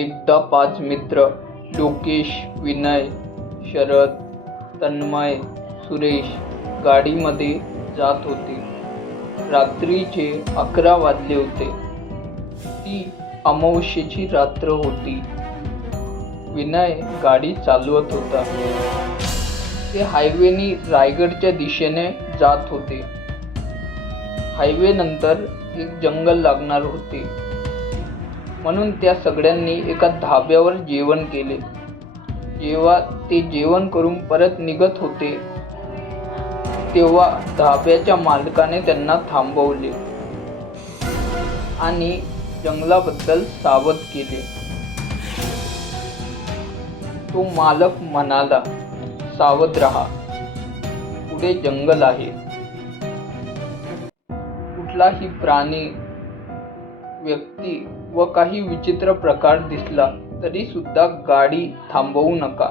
एकदा पाच मित्र लोकेश विनय शरद तन्मय सुरेश गाडीमध्ये जात होते. रात्रीचे अकरा वाजले होते. ती अमावस्येची रात्र होती. विनय गाडी चालवत होता. ते हायवेनी रायगडच्या दिशेने जात होते. हायवे नंतर एक जंगल लागणार होते. म्हणून त्या सगळ्यांनी एका धाब्यावर जेवण केले. जेव्हा ते जेवण करून परत निघत होते तेव्हा धाब्याच्या मालकाने त्यांना थांबवले आणि जंगलाबद्दल सावध केले. तो मालक म्हणाला सावध राहा. पुढे जंगल आहे. कुठलाही प्राणी व्यक्ती व काही विचित्र प्रकार दिसला तरी सुद्धा गाडी थांबवू नका.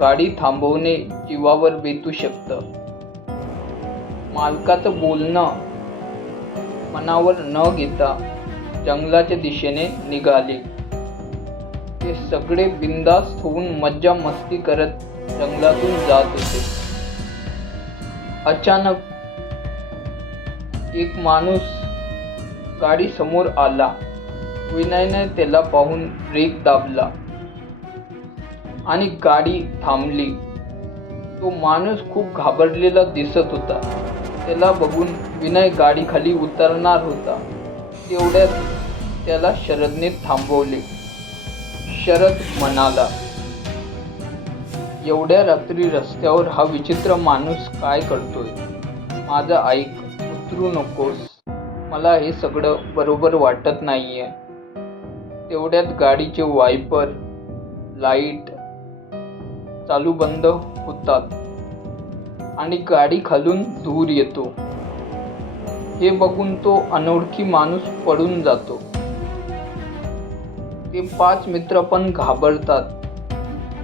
गाडी थांबवणे जीवावर बेतू शकतं. मालकाचं बोलणं मनावर न घेता जंगलाच्या दिशेने निघाले. ते सगळे बिंदास्त होऊन मज्जा मस्ती करत जंगलातून जात होते. अचानक एक माणूस गाडी समोर आला. विनयने त्याला पाहून ब्रेक दाबला. आणि गाडी थांबली. तो माणूस खूप घाबरलेला दिसत होता. त्याला बघून विनय गाडी खाली उतरणार होता. तेवढ्यात त्याला शरदने थांबवले. शरद म्हणाला एवढ्या रात्री रस्त्यावर हा विचित्र माणूस काय करतोय? माझा ऐक उतरू नकोस. मला हे सगळं बरोबर वाटत नाहीये. तेवढ्यात गाडीचे वायपर लाइट चालू बंद होतात आणि गाडी खालून धूर येतो. हे बघून तो अनोळखी माणूस पडून जातो. ते पाच मित्र पण घाबरतात.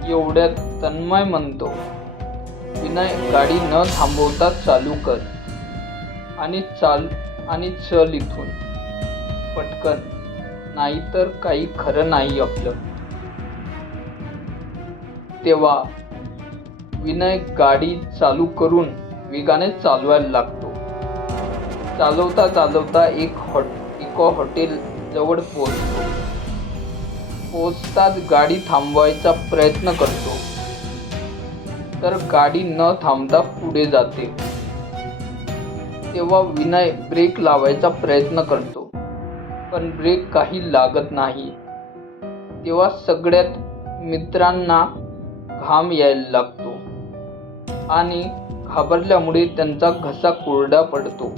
एवढ्यात तन्मय म्हणतो विनय गाडी न थांबवता चालू कर आणि चाल आणि च लिखून. पटकन. नाहीतर काही खरं नाही आपलं. तेव्हा विनय गाडी चालू करून वेगाने चालवायला लागतो. चालवता चालवता एक हॉट इको हॉटेल जवळ पोहोचतो. पोचताच गाडी थांबवायचा प्रयत्न करतो. तर गाडी न थांबता पुढे जाते. तेव्हा विनय ब्रेक लावायचा प्रयत्न करतो. पण ब्रेक काही लागत नाही. तेव्हा सगळ्यात मित्रांना घाम यायला लागतो. आणि घाबरल्यामुळे त्यांचा घसा कोरडा पडतो.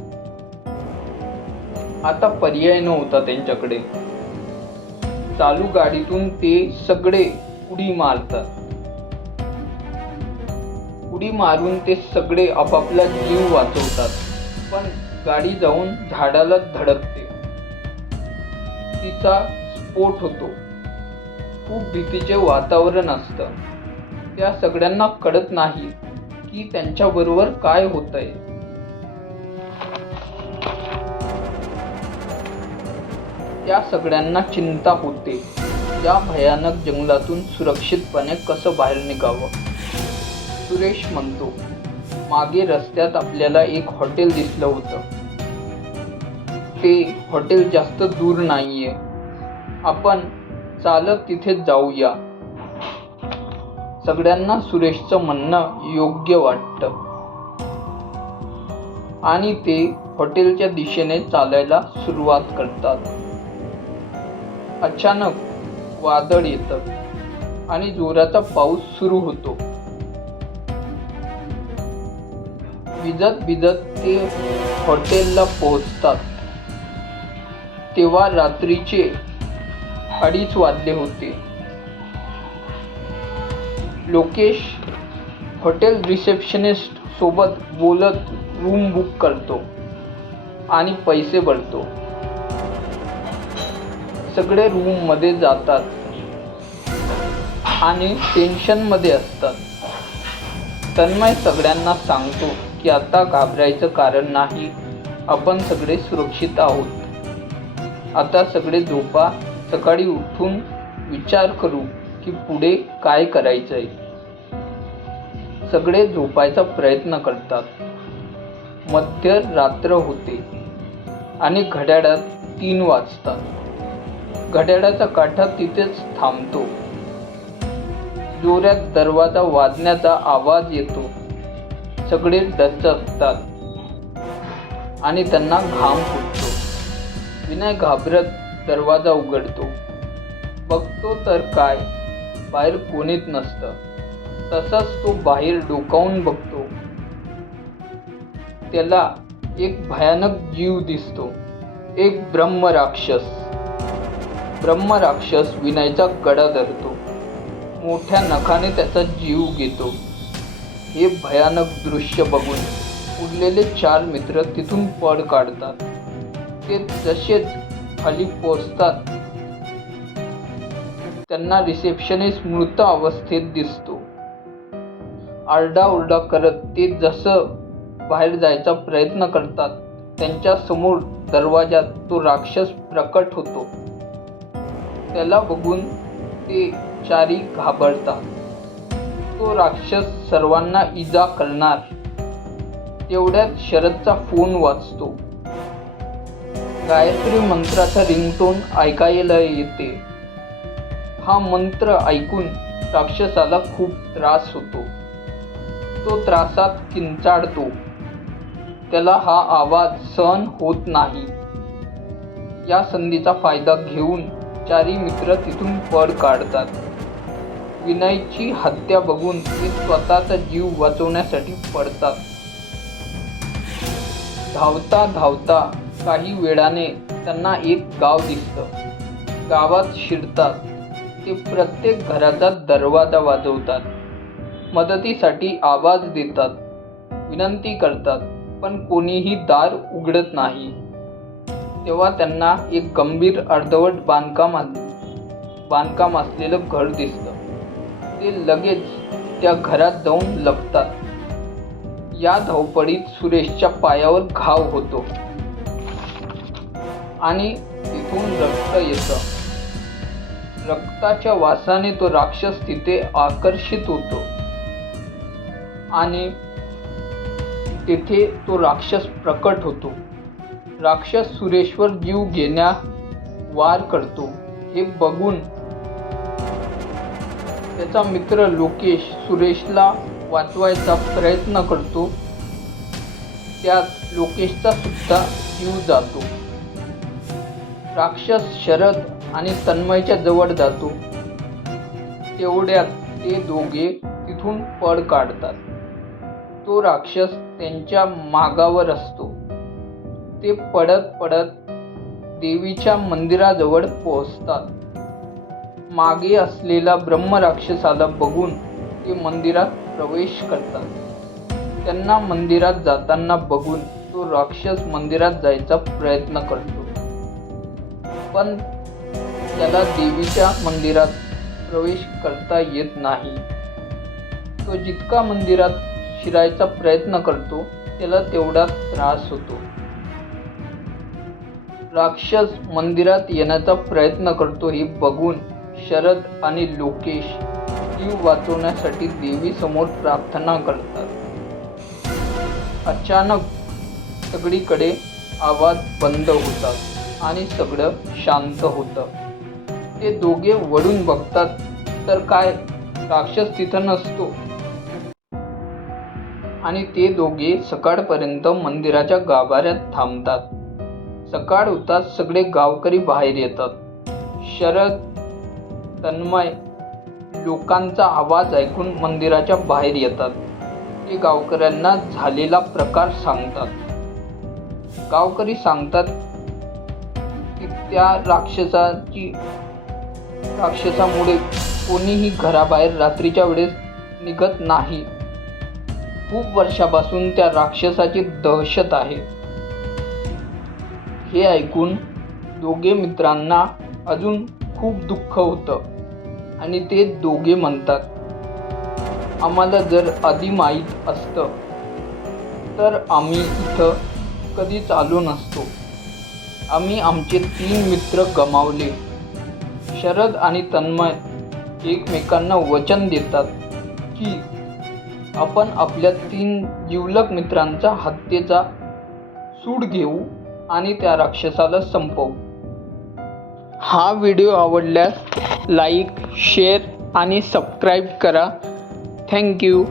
आता पर्याय नव्हता त्यांच्याकडे. चालू गाडीतून ते सगळे उडी मारतात. उडी मारून ते सगळे आपापला जीव वाचवतात. पण गाडी जाऊन झाडाला धडकते. तिचा स्फोट होतो. खूप भीतीचे वातावरण असतं. त्या सगळ्यांना कळत नाही की त्यांच्याबरोबर काय होतंय. त्या सगळ्यांना चिंता होते. या भयानक जंगलातून सुरक्षितपणे कसं बाहेर निघावं? सुरेश म्हणतो मागे रस्त्यात आपल्याला एक हॉटेल दिसलं होतं. ते हॉटेल जास्त दूर नाहीये. आपण चालत तिथे जाऊया. सगळ्यांना सुरेशचं म्हणणं योग्य वाटतं. आणि ते हॉटेलच्या दिशेने चालायला सुरुवात करतात. अचानक वादळ येतं आणि जोराचा पाऊस सुरू होतो. भिजत भिजत ते हॉटेलला पोहोचतात. तेव्हा रात्रीचे अडीच वाजले होते. लोकेश हॉटेल रिसेप्शनिस्ट सोबत बोलत रूम बुक करतो आणि पैसे भरतो. सगळे रूममध्ये जातात आणि टेन्शनमध्ये असतात. तन्मय सगळ्यांना सांगतो की आता घाबरायचं कारण नाही. आपण सगळे सुरक्षित आहोत. आता सगळे झोपा सकाळी उठून विचार करू की पुढे काय करायचंय. सगळे झोपायचा प्रयत्न करतात. मध्यरात्र होते आणि घड्याळात तीन वाजतात. घड्याळाचा काठा तिथेच थांबतो. जोरात दरवाजा वाजण्याचा आवाज येतो. सगळे दचकतात आणि त्यांना घाम फुटतो. विनय घाबरत दरवाजा उघडतो. बघतो तर काय बाहेर कोणीच नसतं. तसंच तो बाहेर डोकावून बघतो. त्याला एक भयानक जीव दिसतो. एक ब्रह्मराक्षस ब्रह्मराक्षस विनयचा गडा धरतो. मोठ्या नखाने त्याचा जीव घेतो. हे भयानक दृश्य बघून उरलेले चार मित्र तिथून पळ काढतात. ते जसेच खाली पोचतात त्यांना रिसेप्शनिस्ट मृत अवस्थेत दिसतो. आरडाओरडा करत ते जसं बाहेर जायचा प्रयत्न करतात त्यांच्यासमोर दरवाजात तो राक्षस प्रकट होतो. त्याला बघून ते चारी घाबरतात. तो राक्षस सर्वांना इजा करणार. तेवढ्यात शरदचा फोन वाचतो गायत्री मंत्राचा रिंगटोन ऐकायला येते. हा मंत्र ऐकून राक्षसाला खूप त्रास होतो. तो त्रासात किंचाळतो. त्याला हा आवाज सहन होत नाही. या संधीचा फायदा घेऊन चारी मित्र तिथून पळ काढतात. विनयची हत्या बघून ते स्वतःचा जीव वाचवण्यासाठी पडतात. धावता धावता काही वेळाने त्यांना एक गाव दिसतं. गावात शिरतात. ते प्रत्येक घराचा दरवाजा वाजवतात. मदतीसाठी आवाज देतात. विनंती करतात पण कोणीही दार उघडत नाही. तेव्हा त्यांना एक गंभीर अर्धवट बांधकाम बांधकाम असलेलं घर दिसतं. ते लगेच त्या घरात जाऊन लपतात. या धावपडीत सुरेशच्या पायावर घाव होतो. आणि तिथून रक्त येतं. रक्ताच्या वासाने तो राक्षस तिथे आकर्षित होतो. आणि तेथे तो राक्षस प्रकट होतो. राक्षस सुरेशवर जीव घेण्या वार करतो. हे बघून त्याचा मित्र लोकेश सुरेशला वाचवायचा प्रयत्न करतो. त्यात लोकेशचा सुद्धा जीव जातो. राक्षस शरद आणि तन्मयच्या जवळ जातो. तेवढ्यात ते दोघे तिथून पळ काढतात. तो राक्षस त्यांच्या मागावर असतो. ते पडत पडत देवीच्या मंदिराजवळ पोहोचतात. मागे असलेला ब्रह्मराक्षसाला बघून ते मंदिरात प्रवेश करतात. त्यांना मंदिरात जाताना बघून तो राक्षस मंदिरात जायचा प्रयत्न करतो. पण त्याला देवीच्या मंदिरात प्रवेश करता येत नाही. तो जितका मंदिरात शिरायचा प्रयत्न करतो त्याला तेवढा त्रास होतो. राक्षस मंदिरात येण्याचा प्रयत्न करतो हे बघून शरद आणि लोकेश जीव वाचवण्यासाठी देवीसमोर प्रार्थना करतात. अचानक सगळीकडे आवाज बंद होतात आणि सगळं शांत होतं. ते दोघे वळून बघतात तर काय राक्षस तिथं नसतो. आणि ते दोघे सकाळपर्यंत मंदिराच्या गाभाऱ्यात थांबतात. सकाळ होताच सगळे गावकरी बाहेर येतात. शरद तन्मय. लोकांचा आवाज ऐकून मंदिराच्या बाहेर येतात. ते गावकऱ्यांना झालेला प्रकार सांगतात. गावकरी सांगतात की त्या राक्षसाची राक्षसामुळे कोणीही घराबाहेर रात्रीच्या वेळेस निघत नाही. खूप वर्षापासून त्या राक्षसाची दहशत आहे. हे ऐकून दोघे मित्रांना अजून खूप दुःख होतं. आणि ते दोघे म्हणतात आम्हाला जर आधी माहीत असतं तर आम्ही इथं कधीच आलो नसतो. आम्ही आमचे तीन मित्र गमावले. शरद आणि तन्मय एकमेकांना वचन देतात की आपण आपल्या तीन जीवलक मित्रांचा हत्येचा सूड घेऊ आणि त्या राक्षसाला संपवू. हा व्हिडिओ आवडल्यास लाईक शेअर आणि सबस्क्राईब करा. Thank you